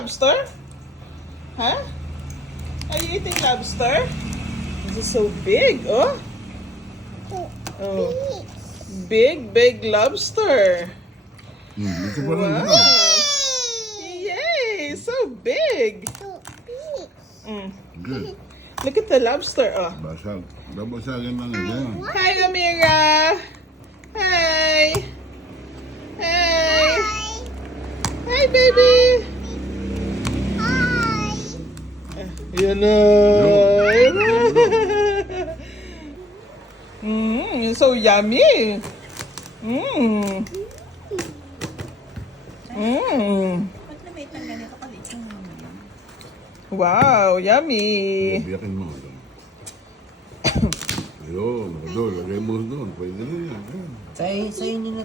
lobster? Huh? Are you eating lobster? This is so big, oh. Oh. Big lobster. Ito pa Wow. lang ito. Yay, so big. Good. Look at the lobster, oh. Basag. Babasagin lang ito. Hi, Amira. Hi. Hi. Hi, baby. Yun na. So yummy. Mm. Wow, yummy. Biyakin mo. Ayun, nakadol. Lagay mo doon. Pwede na yan. Sa inyo na.